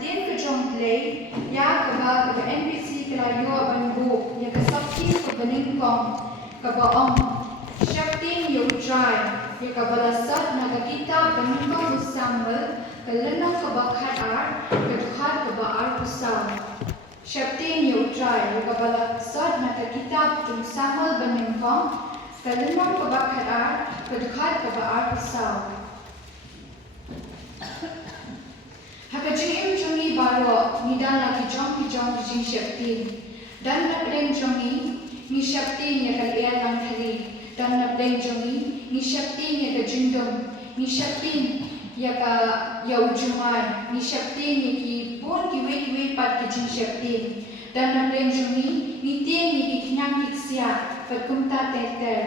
tien ka jong play ya ka ba ka NPC ka yo ban bu ya ka Shakri ka baning kong ka ba Shakri U Trai ya ka bala sat na ka kita baning kong usambal ka lanang ka ba khat ka khat ka ba pusaw Shakri U Trai ya ka bala sat na ka kita tung samal baning kong ka lanang ka ba khat ka khat ka ba pusaw Haka jing jongi baro ni dan la ki jong jingsheptieng dan na pleng jongi ni sheptieng ya ka ia lang thali dan na pleng jongi ni sheptieng ya ka jingdom ni sheptieng ya ka ya ujumai ni sheptieng ya ki pon ki wei pat ki jingsheptieng dan na pleng jongi ni tieng ni ki khnang ki sia pat kumta ter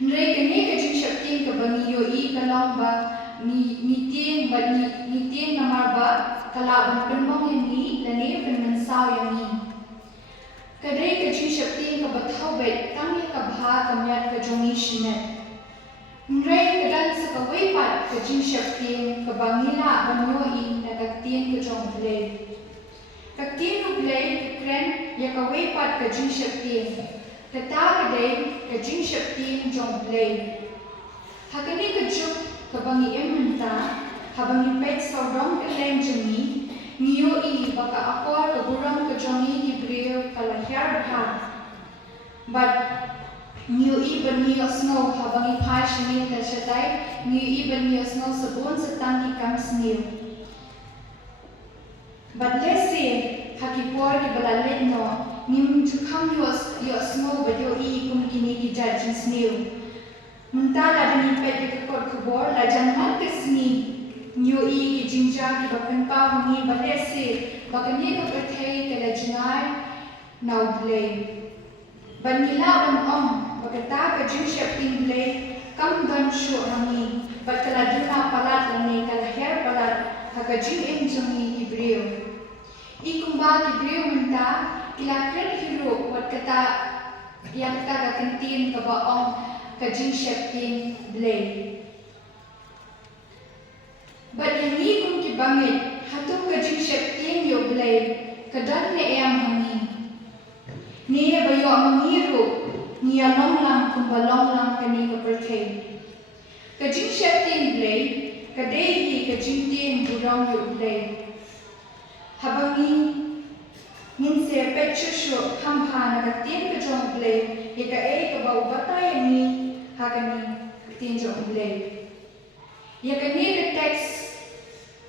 nre ka ne ka jingsheptieng ka bangi yo I ka long ba ni tieng namar ba kalaban penmong yang ni lane penmen saw yang ni kadai ka jingsheptieng ka bathau bet tang ya ka bha kamyat ka jongi shinet nrai kadan sa ka wei pat ka jingsheptieng ka bangila banyo I na ka tieng ka jong play ka tieng u play ka kren ya ka wei pat ka jingsheptieng ka ta kadai ka jingsheptieng jong play hakani ka juk kabangi ementa habangi pet saudong keleng jemi niyo I baka akor keburang kejongi di brio kalahir bha but niyo I beniyo snow habangi pai shini tashatai niyo I beniyo snow sabun setang ki kam sniyo but let's say hakipor ki balalet no nim jukam yo snow but yo I kum kini ki judge sniyo Mentala dengan pet di kekor kubor la jangan kesini nyu I ki jinja ki bakan pa ni balese bakan ni ka perthai ke la jingai now play banila ban bakata ka jingsheptieng play kam dan shu hani bakala duna palat lani kala her palat ka jing en jungi ibrio I kumba ibrio menta kila kred hero bakata yang kata ka kantin ka ba ka jingsheptieng blay. But yang ni kung kibangit, hatung ka jingsheptieng yo blay, kadan le eyang hangi. Niya bayo ang mangiro, niya long lang kung balong lang kani ka pertay. Ka jingsheptieng blay, kadehi ka jingtieng burong yo blay. Habangi, minse petshusho hamha na katien ka jong blay, ika ka ba ubatay ni hakani tinjong blay. Ya kani ke teks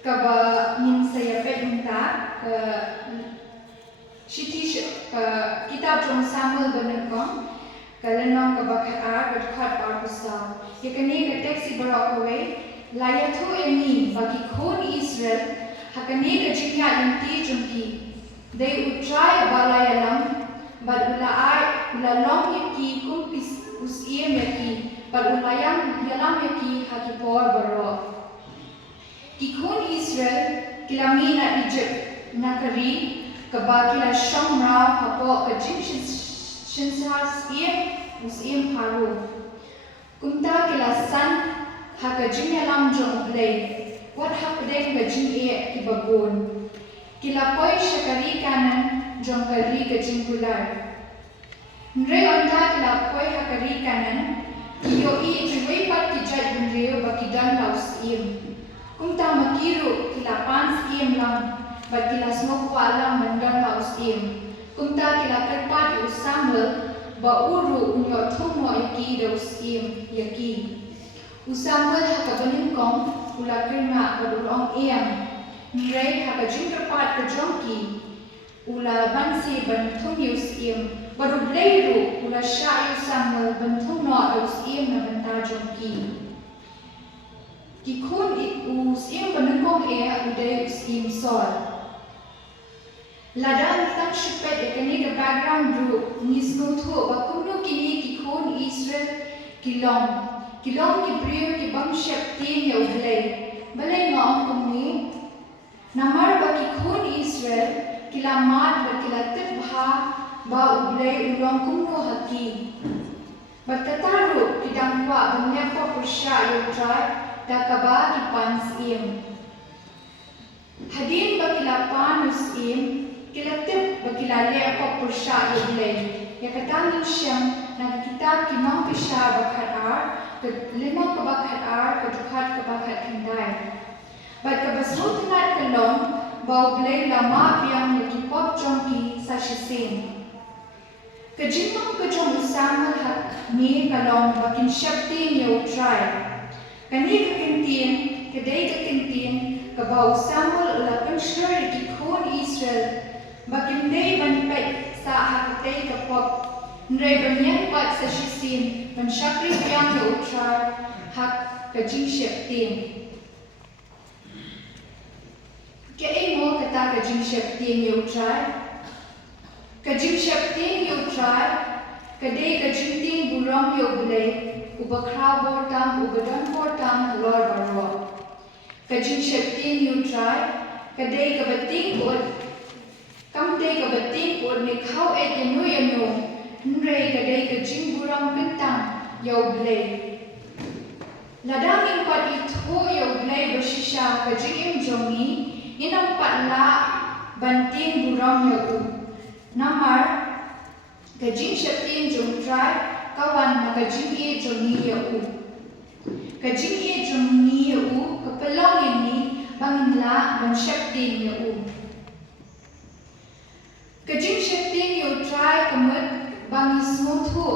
kaba min saya pedunta ke shiti kitab jong samuel benekong kalenong kaba khat berkhat arpusa. Ya kani ke teks ibarok away layathu eni bagi khon Israel hakani ke jingya inti jumki. They U Trai balayalam but ula long yaki kumpis usiem yaki but ulayam yalam yaki hakipor baro kikun Israel kilamina Egypt nakari kaba kila shomra hapo ka jinshinsas usiem paru kumta kila san haka jinyalam jong blay what happened ka jinie kibabon kila poi Shakri kanan jong kari ka jingkular Nre onda kila poi hakari kanan iyo I juway pat kijay bunreo bakidan laus iem kumta makiru kila pans iem lang bat kila smokwa lang mandan laus iem kumta kila kerpat usambel ba uru unyo thumo yaki daus iem yaki usambel hakabanin kong ula kirma badulong iem Nre haka jingkerpat ke jongki ula bansi bantung yus iem baru bleiru ula syayu samuel bantung no yus iem na banta jongki kikun us iem banengkong uday us iem sol ladang tang shupet ekani ke background group nisno thu bakumno kini kikun Israel kilong kibriyo ki bang sheptieng ya ublay balay ngong kumni Namar bagi khun Israel kila mat berkila tibha ba ublay ulong kumno haki. Berkataru kidangwa banyak ko persya U Trai dakaba ki pans iem. skim kilatip bakilale ko pursha yoblay ya katangin siyang nagkitab kimang pisha bakar limang kabakhat ka dukhat kabakhat kanday bat kabasut nat kalong baublay lama biang nakipop jongki sa shisin kajimang kajong usama ni kalong bakin Shakri U Trai kani kakintin kadai kakintin kabau samul lapan syari kikon Israel bakin day banpay sa hakatay kapop nray banyan pat sa shisin ban Shakri biang U Trai hak jingsheptieng kaya mo kata jingsheptieng U Trai jingsheptieng U Trai kadai jingting burong yoblay ubakraw bortam ubadon bortam lor barwa jingsheptieng U Trai kadai kabating pod kamday kabating pod nikhaw et yanu nray kadai jing burong kentang yoblay ladang impat ito yoblay basisya jing imjongi inang patla banting burong yau namar jingsheptieng U Trai kawan makajing e jongi yau kajing e jongi yau kapelong ini banginla ban Sheptieng yau jingsheptieng U Trai kamut bangi smuthu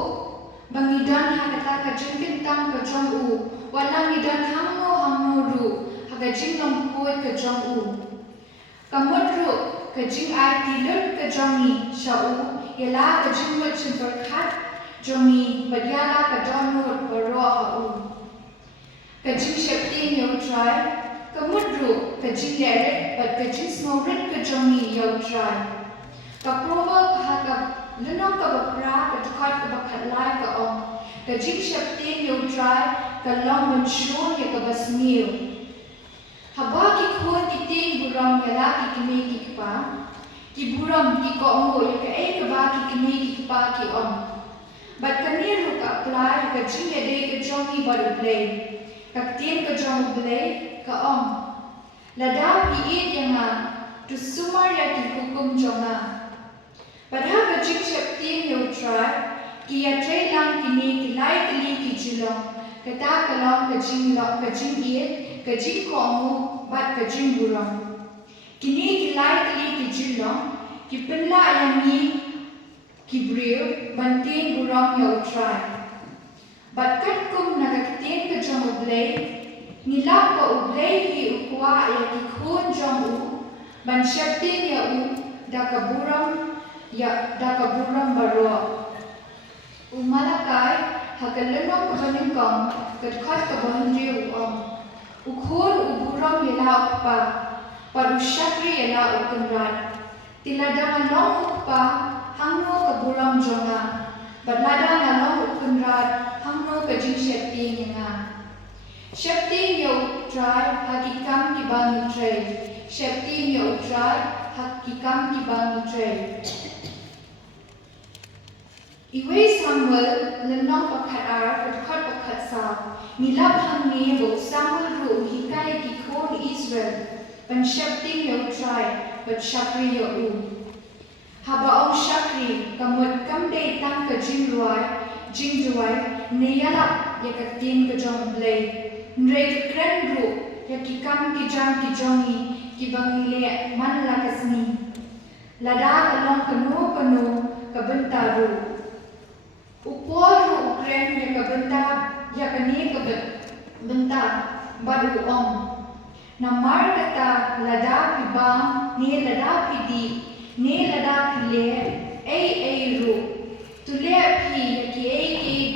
bangi dan hakata kajing kentang kajong u walang idan hamno ru hakajing longput kajong u kamut ru kajing ai tilut kajongi shau yala kajing mut simperkat jongi badyala kadonut baro hau jingsheptieng U Trai kamudru kajing leret bat kajing snorit kajongi U Trai kaproba kahaka lunong kabakra kadukat kabakhat lai kaong jingsheptieng U Trai kalong mensyur ya kabasmil haba kikhun kiting burong yala kikimi kikpa ki burong ki koongo ya kae kaba kikimi kikpa ki om bat kanir ka apply ka jing ya dei ka jongi baru play ka tien ka jong play ka om lada pi it yanga tu sumar ya ki hukum jonga padha ka jingsheptieng U Trai ki ya trai lang kini ki lai kili ki jilong kata kalong ka jing lo ka jing it ka jing koongo bat ka jing burong kini ki lai kili ki jilong ki penla ayami Kibril banting burong U Trai bat kat kum nagakitien ka jong ublay nilap pa ublay hi ukwa ya kikhun jong u ban Sheptieng ya u dakaburong baro umalakay hakalanong kabaningkong katkat kabaningri uong ukhun uburong yala ukpa paru Shakri yala ukunrat tiladang long ukpa hangno kaburong jonga badlada nalong ukunrat hangno jingsheptieng nga Sheptieng U Trai hakikam kibang tray Sheptieng U Trai hakikam kibang tray iwe Samuel lenong pakhat pakhat sa nilap hangni bo Samuel ru hikai kikhon Israel ban Sheptieng U Trai bat Shakri u haba om Shakri kamut kamday tang ka jing ruai neyalap ya katin ka jong blay nray ka kren ru ya kikam ki jongi ki bangile man lakasni lada kalong kanu ka bentaru upor ru kren ya ka benta ya kani ka benta baru om namar kata lada pibang ni lada pidi ni lada pile ai ru tule pi ki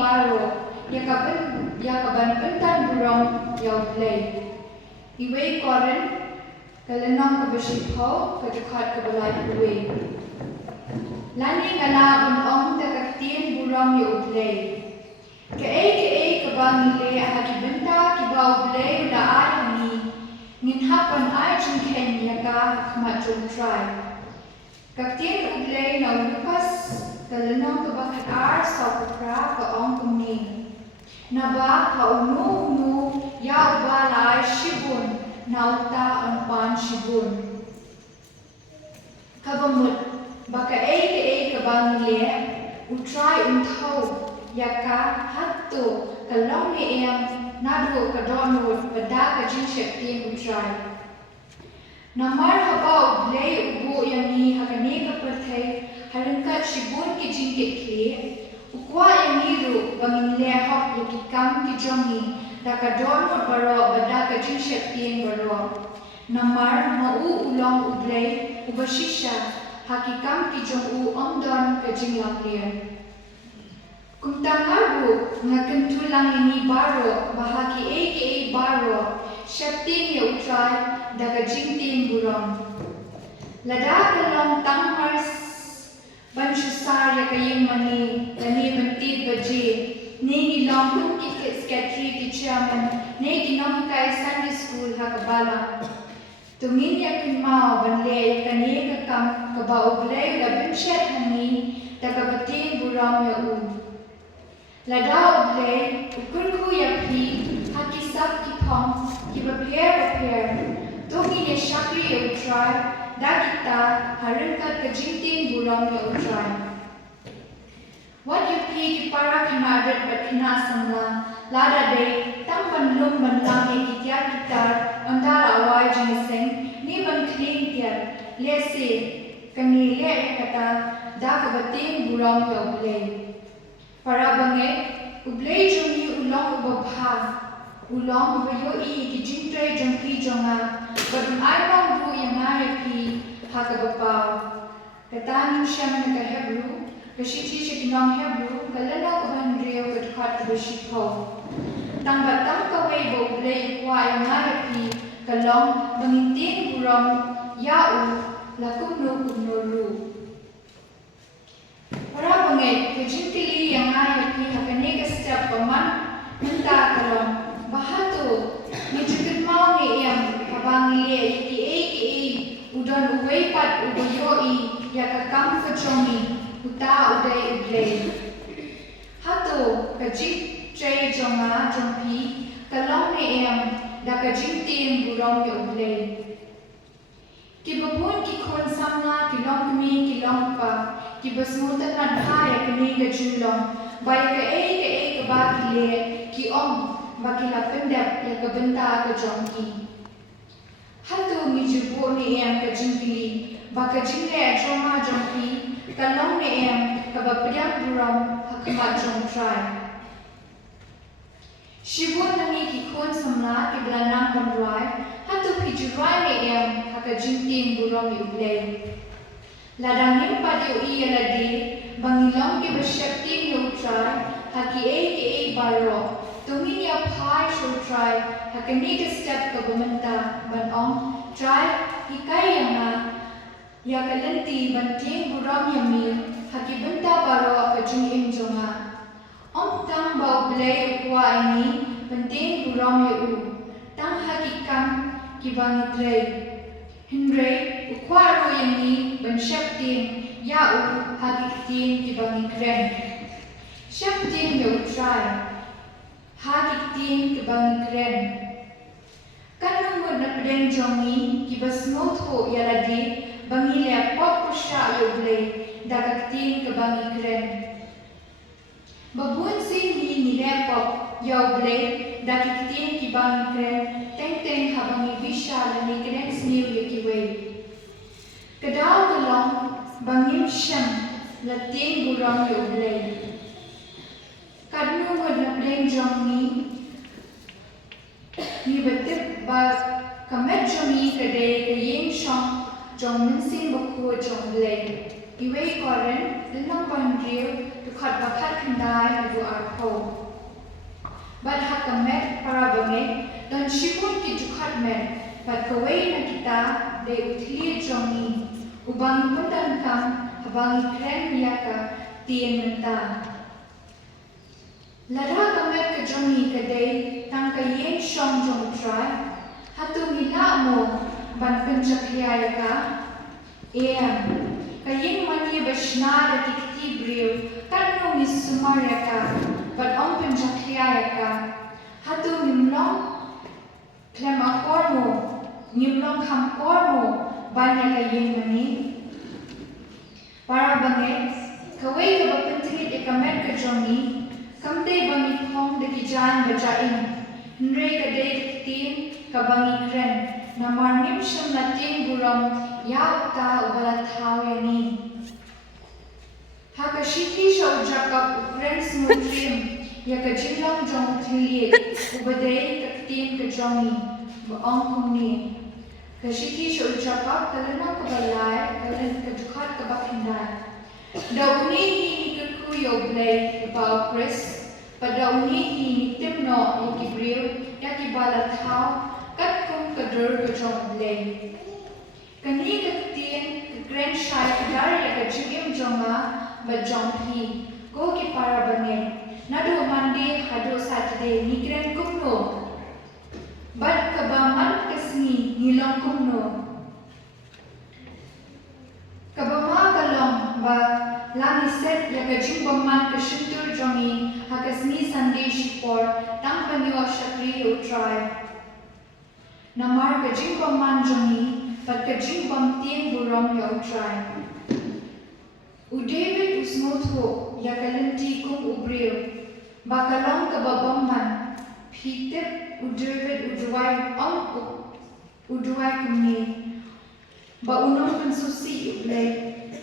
baro ya kaban pentan burong ya play iwe koren kalenong kabashipho kadukat kabalay uwe lani ngala unong takatien burong ya play kae kabangile hakibenta kibaw play da ay ni ninhapan ay jinghen ya ka kmatong try kaktin uglay na lupas kalenong kabakhat sa kupra kaong kumning naba kaunu ya balay shibun nauta ang pan shibun yaka hatto kalong ne em nadu ka donut bada ka jingsheptieng U Trai. Namar habau blei ubo yang ni hakane ka perthai harangkat shibun ki jingket kle ukwa yang ni ru bangin le hok yaki kam ki jongi da ka donut baro bada ka jingsheptieng baro. Namar mau ulong ublei ubashisha hakikam ki jong u omdon ka jinglaplir. Kung tangaru nga kentulang ini baro bahaki aka baro sheptieng ya U Trai daga jingtieng burong. Lada kalong tangmars banshusar ya kayeng mani lani bentit baje negi long kung ki Shakri ki chairman negi nong kai Sunday school hakabala. Tungin ya kimau banle ya kane kakam kabau blay la benchet hani daga batin burong ya u. Lada blay ukurku ya pi hakisap ki pong ki prepare. Tungin ya Shakri ya U Trai da kita harangkat ka jingtieng burong ya U Trai. What you pi ki para kinadat bat kina samla lada day tamban lum banlang ya kitya kitar andara awai jiniseng ni ban kling tiar lese kami le kata da ka batin burong ya ublay. Para bange ublay jumi ulong ubabha ulong ubayo i ki jingtray jongpi jonga badung aibang ru yang ngayapi hakabapaw. Katanim siya na kahebru kasiti siya kinong hebru kalanaw kahandriyo katkat kabashipho. Tangbatang kaway ba ublay ukwa yang ngayapi kalong bangintin burong yau lakumno ru. Para bangit kajingkili yang ngayapi hakane ka step paman menta kalong bahato ni jukit mau ni yang habang ile aka udon uway pat ubayoi ya kakam kajongi uta uday ublay. Hato kajik tray jonga jongpi kalong ni yang da kajingtieng burong ya ublay. Kibabun ki kon samla kilong kami kilong pa kibasmutan na dhaya kani kajulong bay ka ba kile ki om bakila pendap ya kabenta ka jongki. Hatu mi jubo ni em ka jingkili baka jingle joma jongki kalong ni em ka bapyam burong hakama jong trai. Shibun nani ki kon samla ki blanang bandrai hatu ki jurai ni em haka jingtieng burong ublay. Ladangin padi iya ladi bangilong ki basheptieng U Trai haki aka baro. Tungin ya pai U Trai hakani ka step ka bumenta ban ong trai hikai yang na ya kalenti bantieng burong yami haki benta baro ka jingim jonga. Om tang bau blay ukwa ini bantieng burong ya u tang haki kam ki bangitray. Hindray ukwa ro yang ni ban sheptieng ya u haki tieng ki bangikren. Sheptieng ya U Trai haki tieng ki bangikren. Kanung na pedeng jongi ki basmot ho ya ladi bangile pop pusha ya ublay daga tieng ki bangikren. Babun sing ni lepop ya ublay daga tieng ki bangikren teng habangi visha lani kren sniu ya kiway. Kadaw kalong bangim siyam la tieng burong ya ublay. Kadnung na pedeng jongi ni batip ba kamet jongi kadai kayeng shong jong minsin baku jong ublay. Iway koren linang bandriyo tukat bakat kendai hadu arko. Bad hakamet para bangit dan shibun ki tukat met bad kaway na kita de utliya jongi ubang pundan kam habangi kren yaka tiyan menta. Lara kamet ka jongi kadai tang kayeng shong jong trai hatu nila mo ban pencakhya ka kayeng mani bashna da tikti briyo kanong isumar ka bad om pencakhya ka hatu nimlong klem akor mo nimlong kamkor mo banya kayeng mani. Para bangit kaway ka bapentingit ikamet ka jongi kamte bangi phong de ki jan baca in nre ka de tin ka bangi kren namar nim sham na ting buram ya ta ubala thau yani ha ka shiki shau jakap ukren smutrim ya ka jinglam jong thiliye ubade ka tin ka jongi ba ong kumni ka shiki shau jakap kalena ka balai kalen ka dukhat ka bakindai dauni ni ka kuyo blay ba Chris pada uni ni timno yang kibriu yang kibala thau kat kum kadur kejong blay kani ketien grand shai kadar ya kejim jonga ba jong hi ko ki para bane nadu Monday hadu Saturday ni grand kumno bad kabaman kesni nilong kumno kabama galong ba lami set ya kejim baman keshintur jongi hakasni Sunday shipor tang panyo Shakri U Trai namar kejim baman jongi pat kejim bam tien buram ya U Trai u David usmotho ya kalenti kum ubreu bakalong kababamman pitip u David u duai u duai kumni ba unong pensusi ublay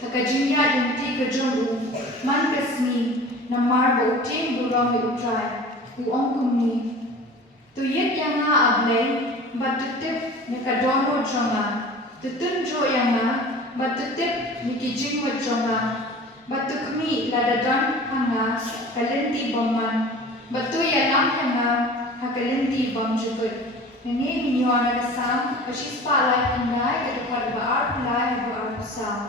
hakajimya dinti kejong u man kasmi namar ba utin buram U Trai u ong kumni tu yet yang ablay ba tutip ne kadono jonga tutun jo yang ba tutip ni kijing wa jonga ba tukmi ladadan hanga kalenti boman ba tu ya nam hanga hakalenti bom jubut nene minyon na sam pasis pa lai kanai ketupat ba ar lai ba ar sam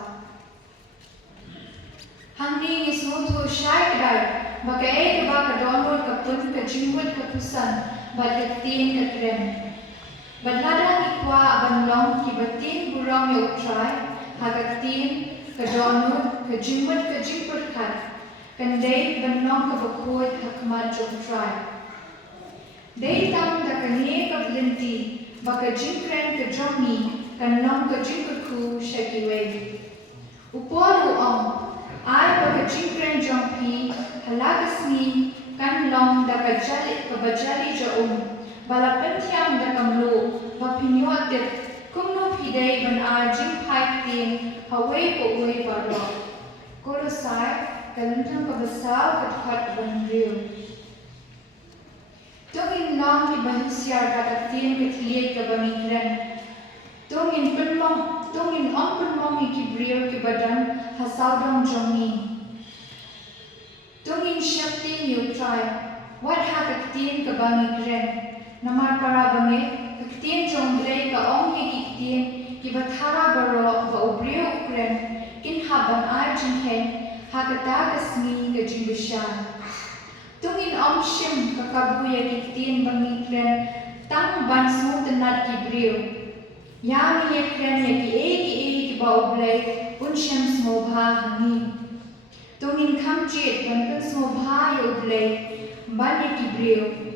hangni ni smuthu shai kadai ba ka e ba ka download ka pun ka jingwat ka pusan ba ka tin ka tren ba lada ni kwa ban long ki ba tin buram U Trai ha ka tin ka download ka jingwat ka jingput khat kan dei ban long ka ba khoi ha kma U Trai dei tam da ka ne ka lenti ba ka jingkren ka jongi kan long ka jingput khu shakiwe uporu ong ai ba ka jingkren jongpi halagasni kan long da ka bajali ja bala penthiam da kamlo ba pinyote kumno pidei ban a jing pai tin hawe ko we ba ro kolosai kalentang ka basal ka khat ban riu tongin long ki bahisiar ka tin ka thlie ka bangikren tongin ong penmong ki brio ki badan hasaudong jongi tongin shakting U Trai wat ha ka tin ka bangikren namar para bange ka tin jong blay ka ong hi ki tin ki bathara baro ba ubrio ukren kin haban ar jinghen ha ka ta kasmi ka jimbishan tungin om shim ka kabuya ki tin bangikren tang ban smut nat ki brio yang ye kren ye ki ba ublay un shem smobha hani tungin khamchit ban kan smobha ye ublay ban ye ki brio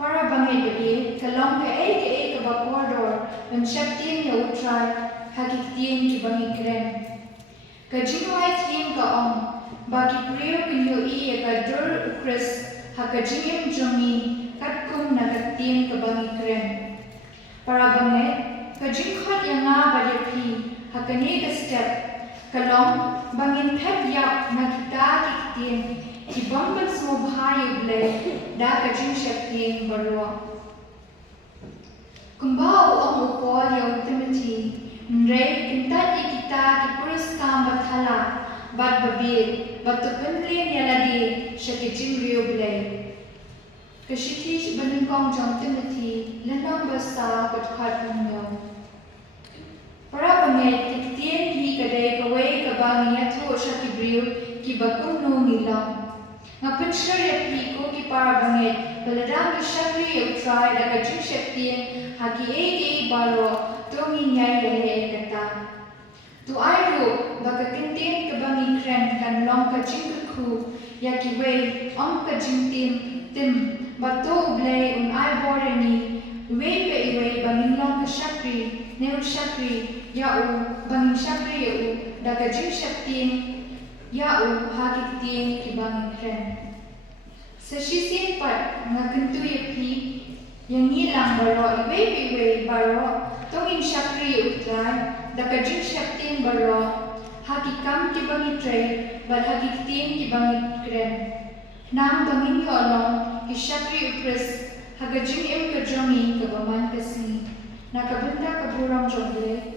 para bangai bagi kalong ka ba corridor ban shaktin ya U Trai hakiktin ki bangi kren ka jinwai tin ka om ba ki brio kinyo ka dur ukris hakajim jongi kat kum na tin ka bangi kren para bangai ka jingkhat yang ba ye phi hakani ka step kalong bangin phet yak na kita kitin ki bamban smobhai uble da ka jingsheptieng barwa kumbau ang upol ya Timothy nre kintat kita ki puriskam bathala bat babir batupinlin yaladi shakijing riuble kashiti baningkong jong Timothy lenong basa batkhat bunyo para bangai kiktien hi kadai kawai kabangi atho shakibriu ki bakum no nilang ngapun shari pi ko ki para bangai baladang ki Shakri U Trai da ka jingsheptieng haki balo tongi nyai le kata tu airu ba ka kintin ka bangi kren kan long ka jingku ya ki wei ong ka jingtim tim ba to blai un ai boreni wei pe wei bangin long ka Shakri neu Shakri ya u bangin Shakri ya u da ka jingsheptieng ya u haki tieng ki bangin kren Sa sisien pat nga kentu pi yang nilang baro iwe baro tongin Shakri U Trai da ka jingsheptieng baro hakikam ki bangi tray bal hakiktim ki bangi kren nam bangin yo along ki Shakri U Pres hagajing ka jongi ka baman kasi nakabunda ka burang jongle